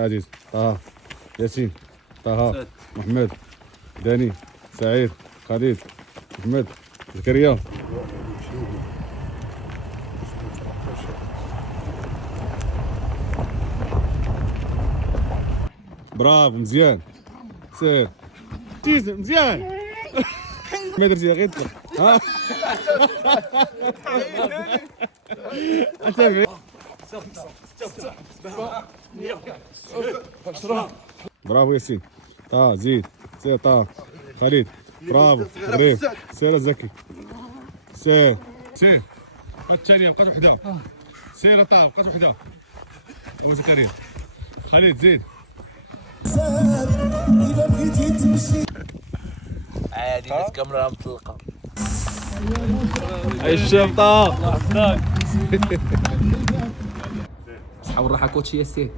عزيز، طه، ياسين، طه، محمد، داني، سعيد، خالد، محمد، زكريا. برافو، مزيان. سير تيز مزيان. ما درتي غير طلق. ها برافو ياسين. طه زيد، سير طه، خالد، برافو غريب. سير زكي، سير سير. الثانية بقات وحدة. سير طه بقات وحدة. أبو زكريا، خالد زيد. عادي الكاميرا مطلقه. الشبطة. صحاب الراحه كوتشي ياسين.